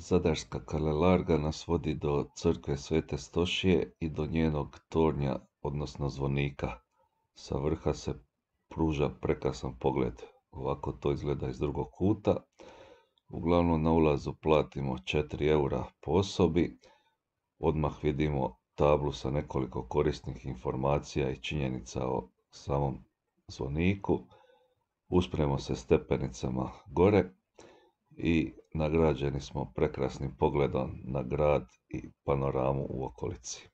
Zadarska Kalelarga nas vodi do crkve Svete Stošije i do njenog tornja, odnosno zvonika. Sa vrha se pruža prekrasan pogled. Ovako to izgleda iz drugog kuta. Uglavnom na ulazu platimo 4 eura po osobi. Odmah vidimo tablu sa nekoliko korisnih informacija i činjenica o samom zvoniku. Uspremo se stepenicama gore i nagrađeni smo prekrasnim pogledom na grad i panoramu u okolici.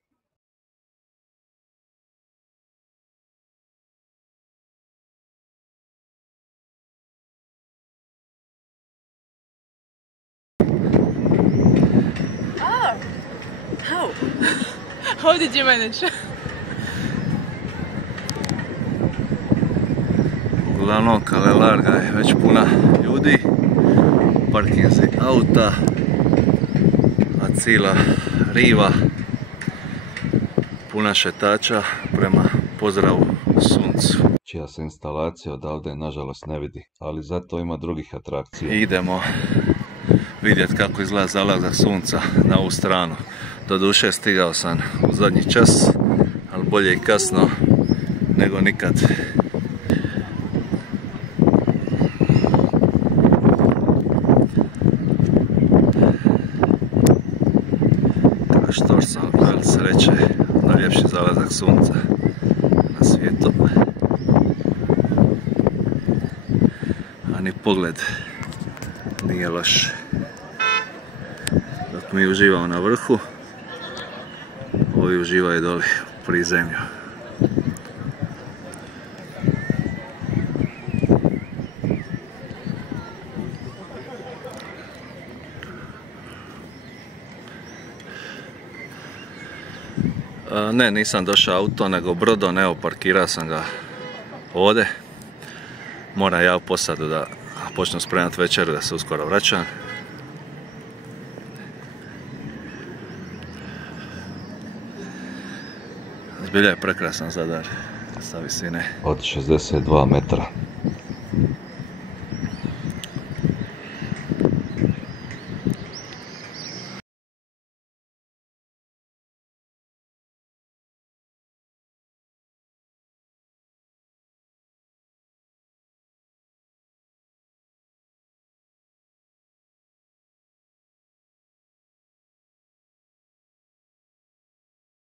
Oh, how? How did you manage? Uglavnom, Kalelarga je već puna ljudi, parkinzi auta, a cijela riva puna šetača prema pozdravu suncu. Čija se instalacija odavde nažalost ne vidi, ali zato ima drugih atrakcija. Idemo vidjeti kako izgleda zalazak sunca na ovu stranu. Doduše stigao sam u zadnji čas, ali bolje i kasno nego nikad. Što sam gledali sreće, najljepši zalazak sunca na svijetu. A ni pogled nije loš. Dok mi uživamo na vrhu, ovi uživaju doli u prizemlju. Ne, nisam došao auto, nego brodom, evo parkirao sam ga ovdje. Moram ja u posadu da počnem spremati večeru, da se uskoro vraćam. Zbilja je prekrasan Zadar sa visine od 62 metra.